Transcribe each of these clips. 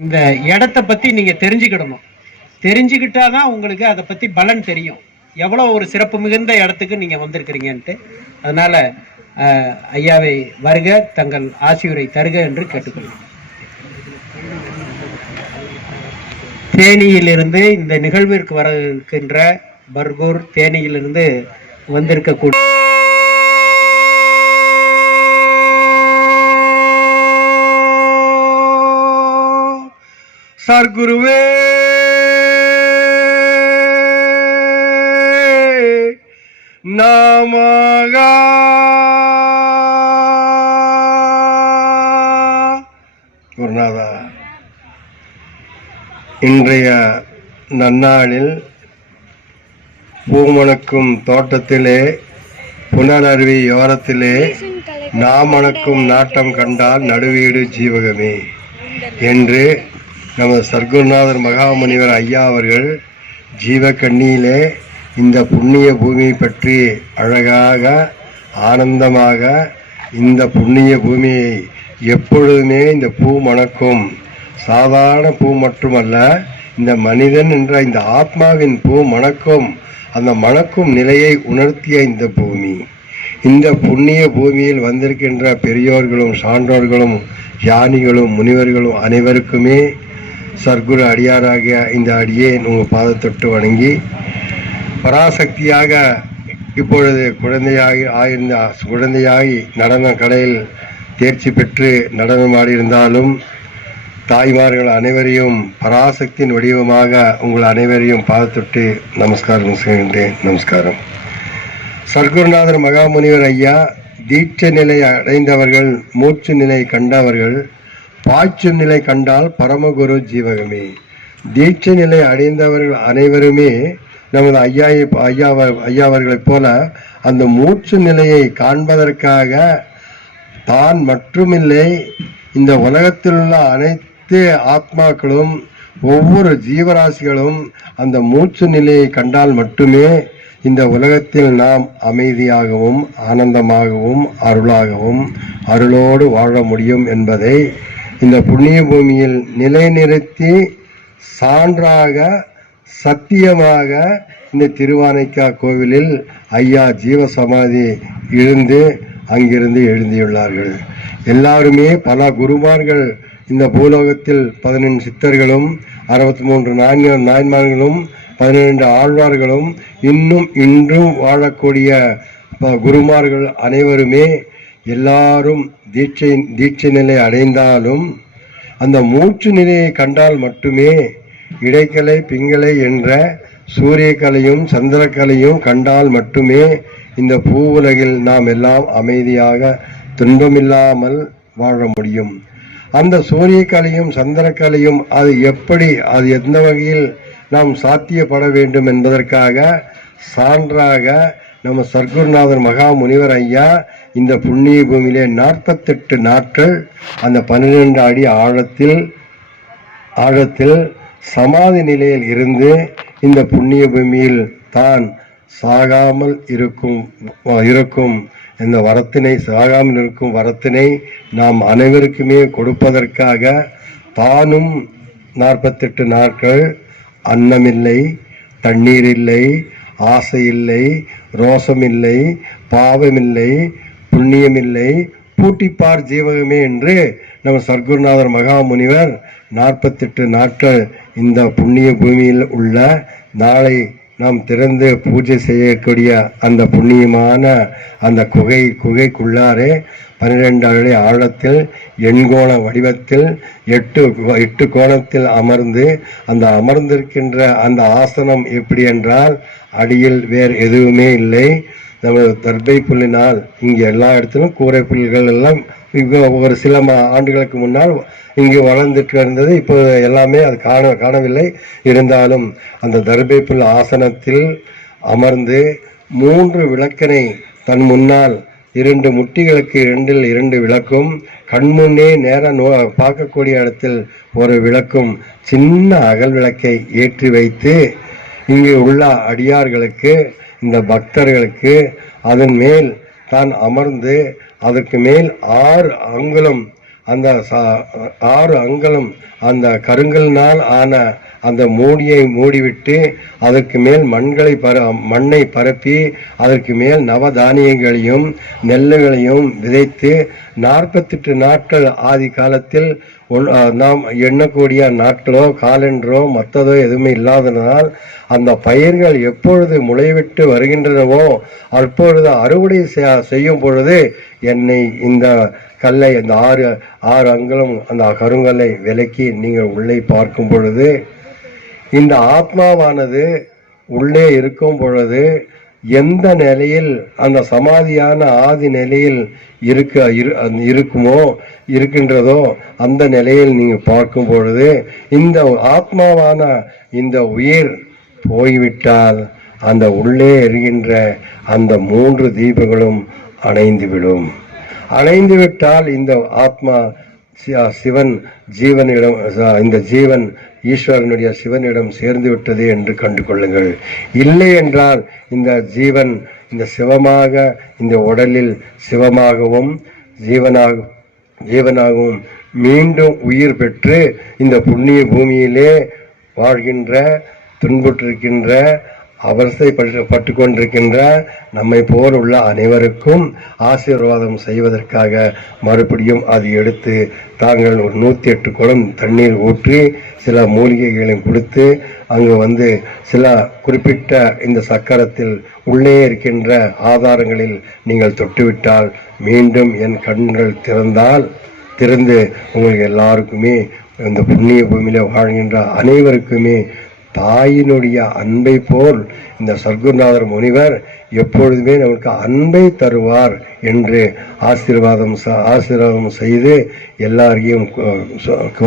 இந்த இடத்த பத்தி நீங்க தெரிஞ்சுக்கிடணும். தெரிஞ்சுக்கிட்டாதான் உங்களுக்கு அதை பத்தி பலன் தெரியும். எவ்வளவு ஒரு சிறப்பு மிகுந்த இடத்துக்கு நீங்க வந்திருக்கிறீங்கன்ட்டு. அதனால அஹ், ஐயாவை வருக தங்கள் ஆசியுரை தருக என்று கேட்டுக்கொள்கிறேன். தேனியிலிருந்து இந்த நிகழ்விற்கு வர இருக்கின்ற பர்கூர் தேனியிலிருந்து வந்திருக்கக்கூடிய சர்க்குருவே. நாமக. குருநாதா இன்றைய நன்னாளில் பூமணக்கும் தோட்டத்திலே புனரருவி யோரத்திலே நாமணக்கும் நாட்டம் கண்டால் நடுவீடு ஜீவகமே. என்று நமது சர்க்குருநாதர் மகாமுனிவர் ஐயா அவர்கள் ஜீவக்கண்ணியிலே இந்த புண்ணிய பூமியை பற்றி அழகாக ஆனந்தமாக இந்த புண்ணிய பூமியை எப்பொழுதுமே இந்த பூ மணக்கும். சாதாரண பூ மட்டுமல்ல இந்த மனிதன் என்ற இந்த ஆத்மாவின் பூ மணக்கும் அந்த மணக்கும் நிலையை உணர்த்திய இந்த பூமி. இந்த புண்ணிய பூமியில் வந்திருக்கின்ற பெரியோர்களும் சான்றோர்களும் ஞானிகளும் முனிவர்களும் அனைவருக்குமே சர்க்குரு அடியாராகிய இந்த அடியை உங்கள் பாதத்தொட்டு வணங்கி பராசக்தியாக இப்பொழுது குழந்தையாகி ஆயிருந்த குழந்தையாகி நடன கலையில் தேர்ச்சி பெற்று நடனமாடியிருந்தாலும் தாய்மார்கள் அனைவரையும் பராசக்தியின் வடிவமாக உங்கள் அனைவரையும் பாதத்தொட்டு நமஸ்காரம் செய்கின்றேன். நமஸ்காரம். சர்க்குருநாதர் மகாமுனிவர் ஐயா தீட்ச நிலை அடைந்தவர்கள் மூச்சு நிலை கண்டவர்கள் பாய்ச்சு நிலை கண்டால் பரமகுரு ஜீவகமே. தீட்சை நிலை அடைந்தவர்கள் அனைவருமே நமது ஐயா ஐயா ஐயாவர்களைப் போல அந்த மூச்சு நிலையை காண்பதற்காக தான் மட்டுமில்லை இந்த உலகத்தில் உள்ள அனைத்து ஆத்மாக்களும் ஒவ்வொரு ஜீவராசிகளும் அந்த மூச்சு நிலையை கண்டால் மட்டுமே இந்த உலகத்தில் நாம் அமைதியாகவும் ஆனந்தமாகவும் அருளாகவும் அருளோடு வாழ முடியும் என்பதை இந்த புண்ணிய பூமியில் நிலைநிறுத்தி சான்றாக சத்தியமாக இந்த திருவானைக்கா கோவிலில் ஐயா ஜீவசமாதி இருந்து அங்கிருந்து எழுந்தியுள்ளார்கள். எல்லாருமே பல குருமார்கள் இந்த பூலோகத்தில் பதினெண்டு சித்தர்களும் அறுபத்தி மூன்று நான்கு நான்மார்களும் பதினெண்டு ஆழ்வார்களும் இன்னும் இன்றும் வாழக்கூடிய ப- குருமார்கள் அனைவருமே எல்லாரும் தீட்சை தீட்சை நிலை அடைந்தாலும் அந்த மூச்சு நிலையை கண்டால் மட்டுமே இடைக்கலை பிங்கலை என்ற சூரியக்கலையும் சந்திரக்கலையும் கண்டால் மட்டுமே இந்த பூவுலகில் நாம் எல்லாம் அமைதியாக துன்பமில்லாமல் வாழ முடியும். அந்த சூரியக்கலையும் சந்திரக்கலையும் அது எப்படி அது எந்த வகையில் நாம் சாத்தியப்பட வேண்டும் என்பதற்காக சான்றாக நம்ம சர்க்குருநாதர் மகா முனிவர் ஐயா இந்த புண்ணிய பூமியிலே நாற்பத்தெட்டு நாட்கள் அந்த பன்னிரெண்டு அடி ஆழத்தில் ஆழத்தில் சமாதி நிலையில் இருந்து இந்த புண்ணிய பூமியில் தான் சாகாமல் இருக்கும் இருக்கும். இந்த வரத்தினை சாகாமல் இருக்கும் வரத்தினை நாம் அனைவருக்குமே கொடுப்பதற்காக தானும் நாற்பத்தெட்டு நாட்கள் அன்னமில்லை தண்ணீர் இல்லை ஆசை இல்லை ரோசமில்லை பாவமில்லை புண்ணியமில்லை பூட்டிப்பார் ஜீவகமே என்று நம்ம சர்க்குருநாதர் மகாமுனிவர் நாற்பத்தெட்டு நாட்கள் இந்த புண்ணிய பூமியில் உள்ள நாளை நாம் திறந்து பூஜை செய்யக்கூடிய அந்த புண்ணியமான அந்த குகை குகைக்குள்ளாரே பன்னிரெண்டு அடி ஆழத்தில் எண்கோண வடிவத்தில் எட்டு எட்டு கோணத்தில் அமர்ந்து அந்த அமர்ந்திருக்கின்ற அந்த ஆசனம் எப்படி என்றால் அடியில் வேறு எதுவுமே இல்லை. நம்ம தர்பை புல்லினால் இங்கே எல்லா இடத்திலும் கூரை புல்கள் எல்லாம் ஒரு சில ஆண்டுகளுக்கு முன்னால் இங்கு வளர்ந்துட்டு இருந்தது. இப்போ எல்லாமே அது காண காணவில்லை. இருந்தாலும் அந்த தர்பை புல் ஆசனத்தில் அமர்ந்து மூன்று விளக்கனை தன் முன்னால் இரண்டு முட்டிகளுக்கு இரண்டில் இரண்டு விளக்கும். கண்முன்னே நேர நோ பார்க்கக்கூடிய இடத்தில் ஒரு விளக்கும். சின்ன அகல் விளக்கை ஏற்றி வைத்து இங்கே உள்ள அடியார்களுக்கு இந்த பக்தர்களுக்கு அதன் மேல் தான் அமர்ந்து அதற்கு மேல் ஆறு அங்குலம் அந்த ஆறு அங்குலம் அந்த கருங்கல்னால் ஆன அந்த மூடியை மூடிவிட்டு அதற்கு மேல் மண்களை பர மண்ணை பரப்பி அதற்கு மேல் நவதானியங்களையும் நெல்லுகளையும் விதைத்து நாற்பத்தெட்டு நாட்கள் ஆதி காலத்தில் ஒன்- நாம் எண்ணக்கூடிய நாட்களோ காலென்றோ மற்றதோ எதுவுமே இல்லாததனால் அந்த பயிர்கள் எப்பொழுது முளைவிட்டு வருகின்றனவோ அப்பொழுது அறுவடை செய்யும் பொழுது என்னை இந்த கல்லை அந்த ஆறு ஆறு அங்குலம் அந்த கருங்கல்லை விலக்கி நீங்கள் உள்ளே பார்க்கும் பொழுது இந்த ஆத்மாவானது உள்ளே இருக்கும் பொழுது எந்த நிலையில் அந்த சமாதியான ஆதி நிலையில் இருக்க இரு இருக்குமோ இருக்கின்றதோ அந்த நிலையில் நீங்கள் பார்க்கும் பொழுது இந்த ஆத்மாவான இந்த உயிர் போய்விட்டால் அந்த உள்ளே எரிகின்ற அந்த மூன்று தீபங்களும் அணைந்துவிடும் அணைந்து விட்டால் இந்த ஆத்மா சிவன் ஜீவனிடம் இந்த ஜீவன் ஈஸ்வரனுடைய சிவனிடம் சேர்ந்து விட்டது என்று கண்டு கொள்ளுங்கள் இல்லை என்றால் இந்த ஜீவன் இந்த சிவமாக இந்த உடலில் சிவமாகவும் ஜீவனாக ஜீவனாகவும் மீண்டும் உயிர் பெற்று இந்த புண்ணிய பூமியிலே வாழ்கின்ற துன்புற்றிருக்கின்ற அவசைப்பட்டு பட்டு கொண்டிருக்கின்ற நம்மை போல் உள்ள அனைவருக்கும் ஆசீர்வாதம் செய்வதற்காக மறுபடியும் அது எடுத்து தாங்கள் ஒரு நூற்றி எட்டு குளம் தண்ணீர் ஊற்றி சில மூலிகைகளையும் கொடுத்து அங்கு வந்து சில குறிப்பிட்ட இந்த சக்கரத்தில் உள்ளே இருக்கின்ற ஆதாரங்களில் நீங்கள் தொட்டுவிட்டால் மீண்டும் என் கண்கள் திறந்தால் திறந்து உங்களுக்கு எல்லாருக்குமே இந்த புண்ணிய பூமியில் வாழ்கின்ற அனைவருக்குமே தாயினுடைய அன்பை போல் இந்த சர்க்குருநாதர் முனிவர் எப்பொழுதுமே நமக்கு அன்பை தருவார் என்று ஆசீர்வாதம் ஆசீர்வாதம் செய்து எல்லாரையும்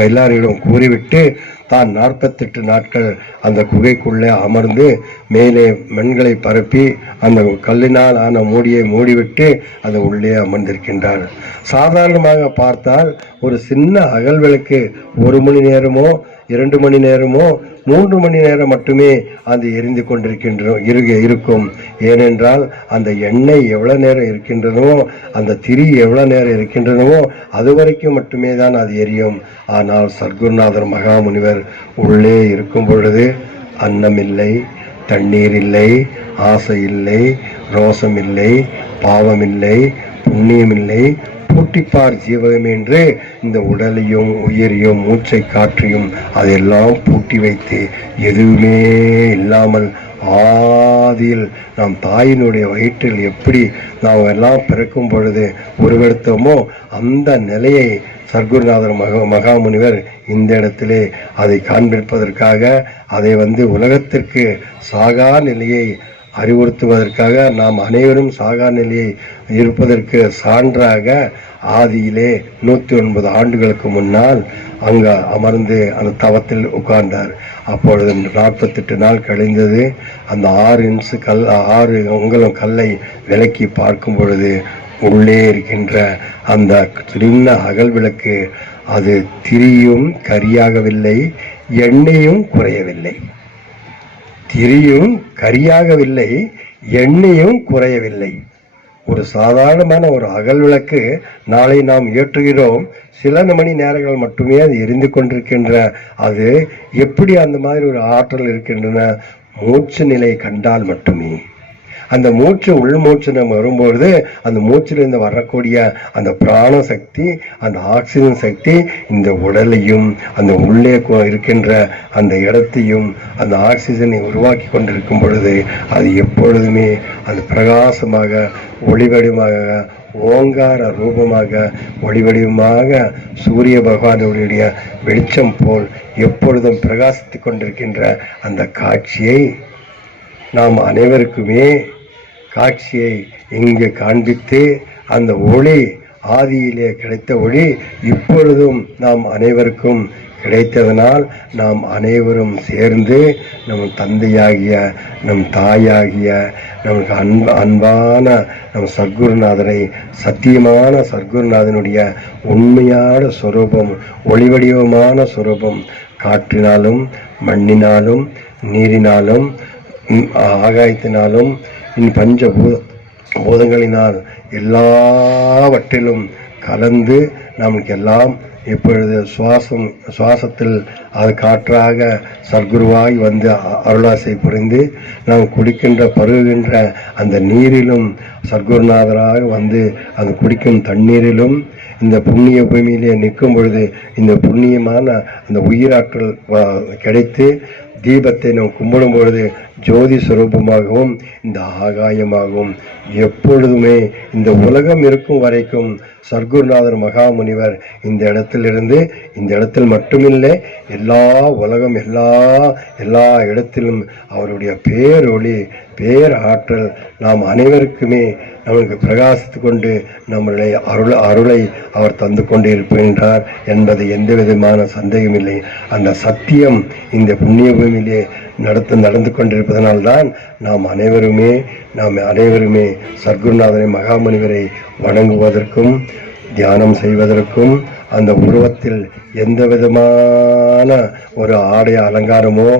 எல்லாரிடம் கூறிவிட்டு தான் நாற்பத்தெட்டு நாட்கள் அந்த குகைக்குள்ளே அமர்ந்து மேலே மண்களை பரப்பி அந்த கல்லினால் ஆன மூடியை மூடிவிட்டு அது உள்ளே அமர்ந்திருக்கின்றார். சாதாரணமாக பார்த்தால் ஒரு சின்ன அகல்விளக்கு ஒரு மணி நேரமோ இரண்டு மணி நேரமோ மூன்று மணி நேரம் மட்டுமே அது எரிந்து கொண்டிருக்கின்ற இருக இருக்கும். ஏனென்றால் அந்த எண்ணெய் எவ்வளோ நேரம் இருக்கின்றனவோ அந்த திரி எவ்வளோ நேரம் இருக்கின்றனவோ அது வரைக்கும் மட்டுமே தான் அது எரியும். ஆனால் சர்க்குருநாதர் மகாமுனிவர் உள்ளே இருக்கும் பொழுது அன்னமில்லை தண்ணீர் இல்லை ஆசை இல்லை ரோசம் இல்லை பாவமில்லை புண்ணியமில்லை பூட்டிப்பார் ஜீவகம் என்று இந்த உடலையும் உயிரையும் மூச்சை காற்றையும் அதெல்லாம் பூட்டி வைத்து எதுவுமே இல்லாமல் ஆதியில் நாம் தாயினுடைய வயிற்றில் எப்படி நாம் எல்லாம் பிறக்கும் பொழுது உருவெடுத்தோமோ அந்த நிலையை சர்க்குருநாதர் மகா மகாமுனிவர் இந்த இடத்திலே அதை காண்பிப்பதற்காக அதை வந்து உலகத்திற்கு சாகா நிலையை அறிவுறுத்துவதற்காக நாம் அனைவரும் சாகா நிலையை இருப்பதற்கு சான்றாக ஆதியிலே நூற்றி ஒன்பது ஆண்டுகளுக்கு முன்னால் அங்க அமர்ந்து அந்த தவத்தில் உட்கார்ந்தார். அப்பொழுது நாற்பத்தெட்டு நாள் கழிந்தது. அந்த ஆறு இன்சு கல் ஆறு உங்களும் கல்லை விலக்கி பார்க்கும் பொழுது உள்ளே இருக்கின்ற அந்த சின்ன அகல் விளக்கு அது திரியும் கரியாகவில்லை எண்ணெயும் குறையவில்லை. திரியும் கரியாகவில்லை எண்ணெயும் குறையவில்லை. ஒரு சாதாரணமான ஒரு அகல் விளக்கு நாளை நாம் ஏற்றுகிறோம். சில மணி நேரங்கள் மட்டுமே அது எரிந்து கொண்டிருக்கின்ற அது எப்படி அந்த மாதிரி ஒரு ஆற்றல் இருக்கின்றன? மூச்சு நிலை கண்டால் மட்டுமே. அந்த மூச்சு உள் மூச்சு நம்ம வரும்பொழுது அந்த மூச்சிலிருந்து வரக்கூடிய அந்த பிராண சக்தி அந்த ஆக்சிஜன் சக்தி இந்த உடலையும் அந்த உள்ளே இருக்கின்ற அந்த இடத்தையும் அந்த ஆக்சிஜனை உருவாக்கி கொண்டிருக்கும் பொழுது அது எப்பொழுதுமே அந்த பிரகாசமாக ஒளிவடிவமாக ஓங்கார ரூபமாக ஒளிவடிவமாக சூரிய பகவானுடைய வெளிச்சம் போல் எப்பொழுதும் பிரகாசித்துக் கொண்டிருக்கின்ற அந்த காட்சியை நாம் அனைவருக்குமே காட்சியை இங்கு காண்பித்து அந்த ஒளி ஆதியிலே கிடைத்த ஒளி இப்பொழுதும் நாம் அனைவருக்கும் கிடைத்ததனால் நாம் அனைவரும் சேர்ந்து நம் தந்தையாகிய நம் தாயாகிய நமக்கு அன்ப அன்பான நம் சர்க்குருநாதரை சத்தியமான சர்க்குருநாதனுடைய உண்மையான சொரூபம் ஒளிவடிவமான சுரூபம் காற்றினாலும் மண்ணினாலும் நீரினாலும் ஆகாயத்தினாலும் இனி பஞ்ச பூத பூதங்களினால் எல்லாவற்றிலும் கலந்து நமக்கு எல்லாம் இப்பொழுது சுவாசம் சுவாசத்தில் அது காற்றாக சர்க்குருவாய் வந்து அ- அருளாசை புரிந்து நாம் குடிக்கின்ற பருகுகின்ற அந்த நீரிலும் சர்க்குருநாதராக வந்து அந்த குடிக்கும் தண்ணீரிலும் இந்த புண்ணிய பூமியிலே நிற்கும் பொழுது இந்த புண்ணியமான அந்த உயிராற்றல் கிடைத்து தீபத்தை நாம் கும்பிடும் பொழுது ஜோதி சுரூபமாகவும் இந்த ஆகாயமாகவும் எப்பொழுதுமே இந்த உலகம் இருக்கும் வரைக்கும் சர்க்குருநாதர் மகாமுனிவர் இந்த இடத்திலிருந்து இந்த இடத்தில் மட்டுமில்லை எல்லா உலகம் எல்லா எல்லா இடத்திலும் அவருடைய பேரொளி பேர் ஆற்றல் நாம் அனைவருக்குமே நமக்கு பிரகாசித்து கொண்டு நம்மளுடைய அருள் அருளை அவர் தந்து கொண்டு இருக்கின்றார் என்பது எந்த விதமான சந்தேகமில்லை அந்த சத்தியம் இந்த புண்ணிய பூமியிலே நடத்து நடந்து கொண்டிருப்பதனால்தான் நாம் அனைவருமே நாம் அனைவருமே சர்க்குருநாதனை மகாமுனிவரை வணங்குவதற்கும் தியானம் செய்வதற்கும் அந்த உருவத்தில் எந்த விதமான ஒரு ஆடை அலங்காரமோ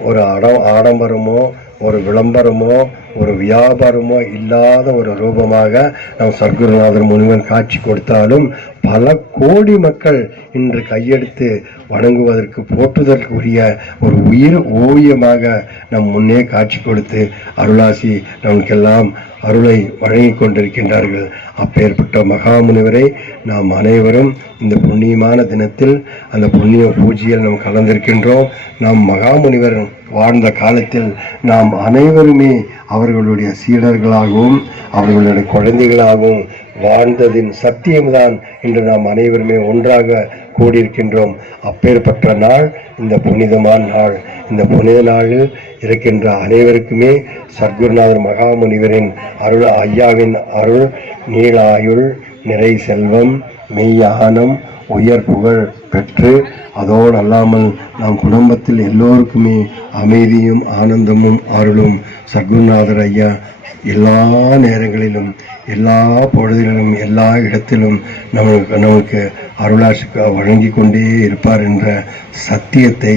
ஒரு அடம் ஆடம்பரமோ ஒரு விளம்பரமோ ஒரு வியாபாரமோ இல்லாத ஒரு ரூபமாக நம் சர்க்குருநாதர் முனிவன் காட்சி கொடுத்தாலும் பல கோடி மக்கள் இன்று கையெடுத்து வணங்குவதற்கு போற்றுதற்குரிய ஒரு உயிர் ஓவியமாக நம் முன்னே காட்சி கொடுத்து அருளாசி நமக்கெல்லாம் அருளை வழங்கி கொண்டிருக்கின்றார்கள். அப்பேற்பட்ட மகாமுனிவரை நாம் அனைவரும் இந்த புண்ணியமான தினத்தில் அந்த புண்ணிய பூஜையில் நாம் கலந்திருக்கின்றோம். நாம் மகாமுனிவர் வாழ்ந்த காலத்தில் நாம் அனைவருமே அவர்களுடைய சீடர்களாகவும் அவர்களுடைய குழந்தைகளாகவும் வாழ்ந்ததின் சத்தியம்தான் இன்று நாம் அனைவருமே ஒன்றாக கூடியிருக்கின்றோம். அப்பேற்பட்ட நாள் இந்த புனிதமான நாள். இந்த புனித நாளில் இருக்கின்ற அனைவருக்குமே சத்குருநாதர் மகாமுனிவரின் அருள் ஐயாவின் அருள் நீளாயுள் நிறை செல்வம். மெய்யானம் உயர் புகழ் பெற்று அதோடு அல்லாமல் நம் குடும்பத்தில் எல்லோருக்குமே அமைதியும் ஆனந்தமும் அருளும் சர்க்குருநாதர் ஐயா எல்லா நேரங்களிலும் எல்லா பொழுதிலும் எல்லா இடத்திலும் நம்மளுக்கு நமக்கு அருளாசி வழங்கி கொண்டே இருப்பார் என்ற சத்தியத்தை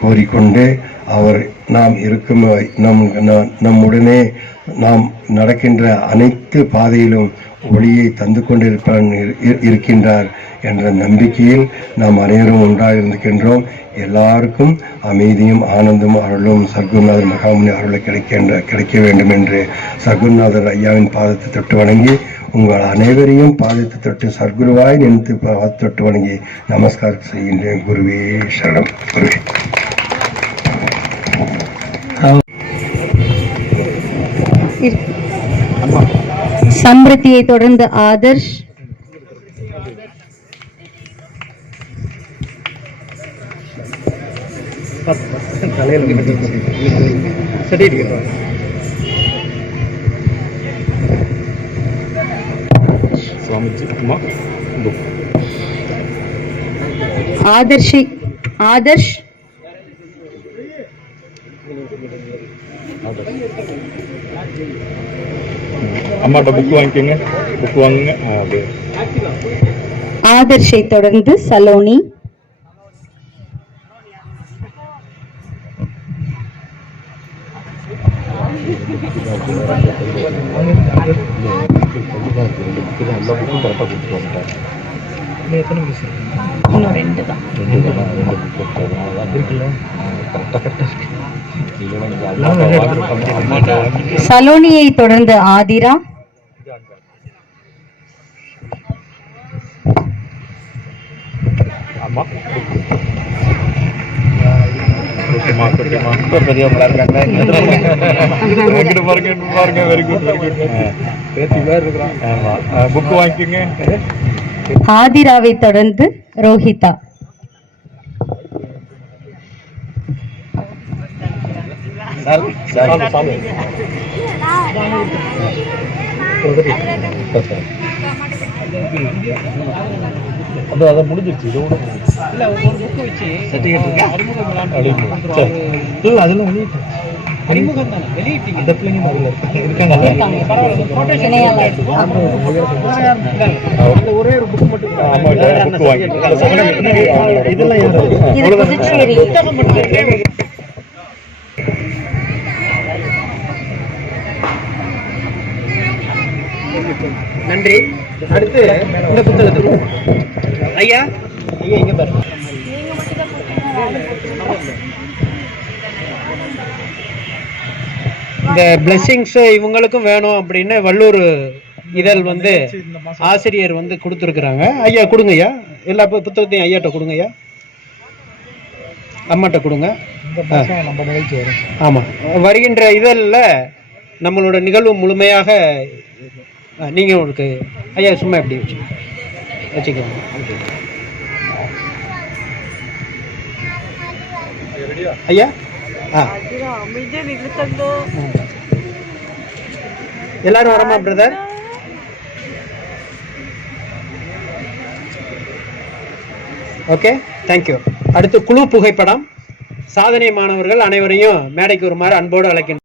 கூறிக்கொண்டு அவர் நாம் இருக்கும் நம் நம்முடனே நாம் நடக்கின்ற அனைத்து பாதையிலும் ஒளியை தந்து கொண்டிருப்பார் இரு- இருக்கின்றார் என்ற நம்பிக்கையில் நாம் அனைவரும் ஒன்றாக இருக்கின்றோம். எல்லாருக்கும் அமைதியும் ஆனந்தமும் அருளும் சர்க்குநாதர் மகாமுனி அருளை கிடைக்கின்ற கிடைக்க வேண்டும் என்று சர்க்குநாதர் ஐயாவின் பாதத்தை தொட்டு வணங்கி உங்கள் அனைவரையும் பாதத்தை தொட்டு சர்க்குருவாய் நினைத்து தொட்டு வணங்கி நமஸ்காரம் செய்கின்றேன். குருவே சரணம். குருவே. சம்பிருத்தியை தொடர்ந்து ஆதர்ஷ். ஆதர்ஷி ஆதர்ஷ். அம்மாட்ட புக் வாங்கிக்கோங்க. புக் வாங்குங்க. அப்படியே ஆதர்ஷை தொடர்ந்து சலோனி. ரெண்டு தான். சலோனியை தொடர்ந்து ஆதிரா. அம்மா ஓகேம்மா ஓகேம்மா பெரியவங்களா இருக்காங்க எங்கிட்ட பாருங்க இங்கிட்டு பாருங்க வெரி குட் வெரி குட் பேத்தி பேர் இருக்கிறான். ஆமா. புக் வாங்கிக்கோங்க. ஆதிராவை தொடர்ந்து ரோஹிதா. சாமி சாமி. அது அதை முடிஞ்சிருச்சு இதோட இல்ல ஒரு புக் வச்சு அறிமுகம் இல்லை அதெல்லாம் வெளியிட்டேன் அறிமுகம் தானே வெளியிட்டீங்க. இந்த பிள்ளைங்க அதில் இருக்காங்க. பரவாயில்ல. ஒரே ஒரு புக் மட்டும் இதெல்லாம் மட்டும். நன்றி. அடுத்து இந்த புத்தகத்துக்கு ஐயா? ஐயா இங்க பாருங்க. இந்த பிளெஸ்ஸிங்ஸ் இவங்களுக்கும் வேணும் அப்படின்னு வள்ளூர் இதழ் வந்து ஆசிரியர் வந்து கொடுத்துருக்குறாங்க. ஐயா கொடுங்க ஐயா. எல்லா புத்தகத்தையும் ஐயாட்ட கொடுங்க ஐயா. அம்மாட்ட கொடுங்க. ஆமாம் வருகின்ற இதழில் நம்மளோட நிகழ்வு முழுமையாக ஆ, நீங்க உங்களுக்கு ஐயா சும்மா எப்படி வச்சு வச்சுக்கோங்க. ஐயா? ஆ. எல்லாரும் வரமா பிரதர் ஓகே தேங்க்யூ அடுத்து குழு புகைப்படம். சாதனை மாணவர்கள் அனைவரையும் மேடைக்கு வருமாறு அன்போடு அழைக்கின்றனர்.